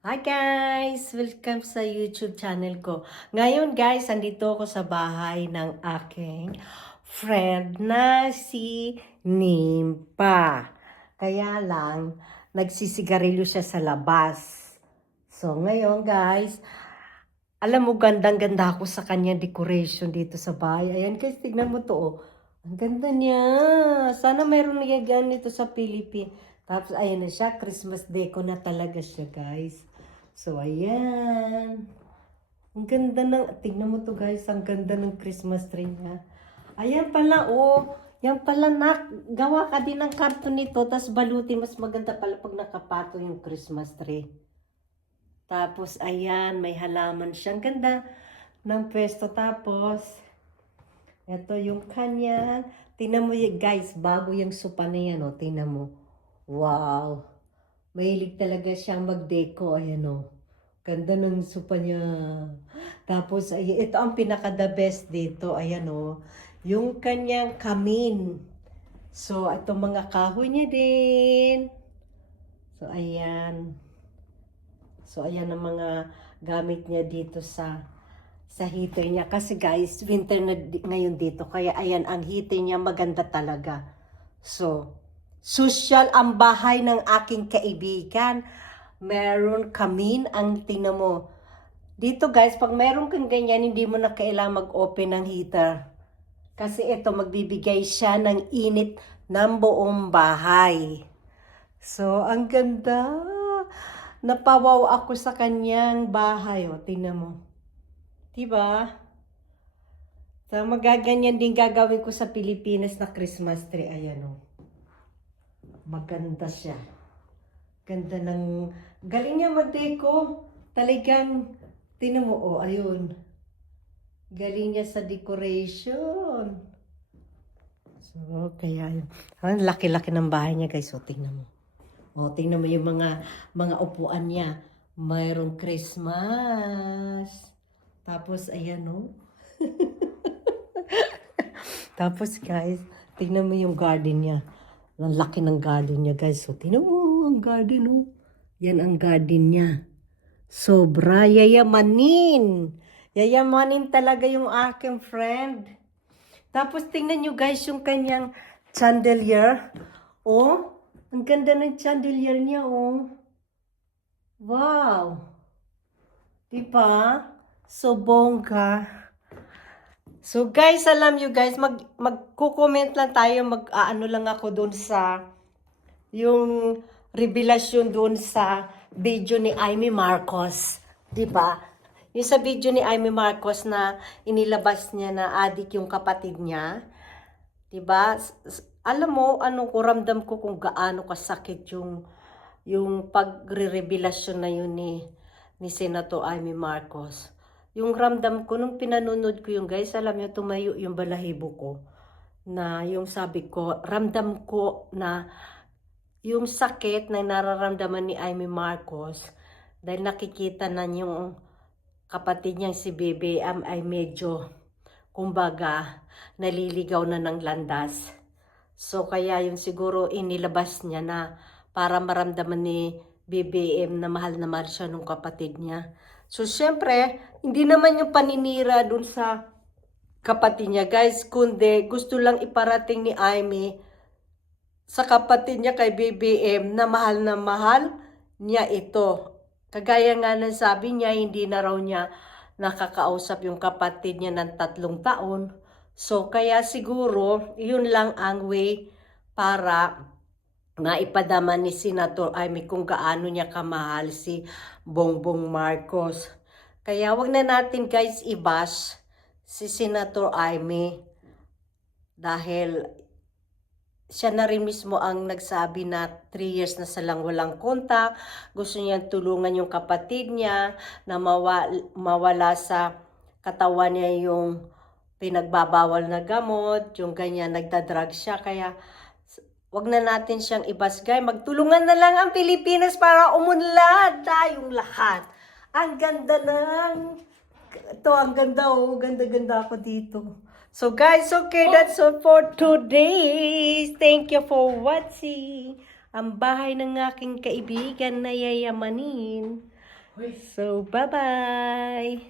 Hi guys! Welcome sa YouTube channel ko. Ngayon guys, andito ako sa bahay ng aking friend na si Nimpa. Kaya lang, nagsisigarilyo siya sa labas. So ngayon guys, alam mo gandang-ganda ako sa kanyang decoration dito sa bahay. Ayan guys, tignan mo to oh. Ang ganda niya. Sana mayroon na ganito sa Philippines. Tapos ayan na siya, Christmas deco na talaga siya guys. So, ayan. Ang ganda ng, tignan mo to guys, ang ganda ng Christmas tree niya. Ayan pala, oh. Yan pala, gawa ka din ng karton nito, tapos balutin, mas maganda pala pag nakapato yung Christmas tree. Tapos, ayan, may halaman siya. Ang ganda ng pwesto. Tapos, ito yung kanya. Tingnan mo guys, bago yung sopa na yan, oh. Tingnan mo. Wow. Mahilig talaga siyang mag-deco. Ayan o. Ganda ng sopa niya. Tapos, ay, ito ang pinaka-the best dito. Ayan o. Yung kanyang kamin. So, itong mga kahoy niya din. So, ayan. So, ayan ang mga gamit niya dito sa heater niya. Kasi guys, winter na ngayon dito. Kaya ayan, ang heater niya maganda talaga. So, social ang bahay ng aking kaibigan. Meron kamin ang tingnan mo. Dito guys, pag meron kang ganyan, hindi mo na kailangan mag-open ng heater. Kasi ito, magbibigay siya ng init ng buong bahay. So, ang ganda. Napawaw ako sa kanyang bahay. O, tingnan mo. Diba? So, magaganyan din gagawin ko sa Pilipinas na Christmas tree. Ayan o. Maganda siya. Ganda ng, galing niya mag-deco. Talagang, tinan mo, oh, ayun. Galing niya sa decoration. So, kaya yun. Ang laki-laki ng bahay niya, guys. O, tingnan mo. O, tingnan mo yung mga upuan niya. Mayroong Christmas. Tapos, ayan, oh. Tapos, guys, tingnan mo yung garden niya. Ang laki ng garden niya, guys. So, tingnan mo, ang garden, oh. Yan ang garden niya. Sobra, yayamanin. Yayamanin talaga yung aking friend. Tapos, tingnan nyo, guys, yung kanyang chandelier. Oh, ang ganda ng chandelier niya, oh. Wow. Diba? So, bongga. So guys, alam you guys, magko-comment lang tayo, mag-aano lang ako doon sa yung revelasyon doon sa video ni Amy Marcos, 'di ba? Yung sa video ni Amy Marcos na inilabas niya na adik yung kapatid niya, 'di ba? Alam mo, anong kuramdam ko kung gaano kasakit yung pagre-revelasyon na yun ni Senator Amy Marcos. Yung ramdam ko, nung pinanonood ko yung guys, alam niyo, tumayo yung balahibo ko. Na yung sabi ko, ramdam ko na yung sakit na nararamdaman ni Amy Marcos, dahil nakikita na yung kapatid niyang si BBM ay medyo, kumbaga, naliligaw na ng landas. So, kaya yung siguro inilabas niya na para maramdaman ni BBM na mahal siya nung kapatid niya. So, syempre, hindi naman yung paninira dun sa kapatid niya, guys, kundi gusto lang iparating ni Amy sa kapatid niya kay BBM na mahal niya ito. Kagaya nga ng sabi niya, hindi na raw niya nakakausap yung kapatid niya ng 3 taon. So, kaya siguro, yun lang ang way para maipadama ni Senator Amy kung gaano niya kamahal si Bongbong Marcos. Kaya wag na natin guys i-bash si Senator Amy dahil siya na rin mismo ang nagsabi na 3 years na silang walang kontak. Gusto niya tulungan yung kapatid niya na mawala sa katawan niya yung pinagbabawal na gamot, yung ganyan, nagda-drug siya. Kaya wag na natin siyang ibasgay. Magtulungan na lang ang Pilipinas para umunlad tayong lahat. Ang ganda lang. Ito, ang ganda oh. Ganda-ganda ako dito. So guys, okay, that's all for today. Thank you for watching. Ang bahay ng aking kaibigan na yayamanin. So, bye-bye!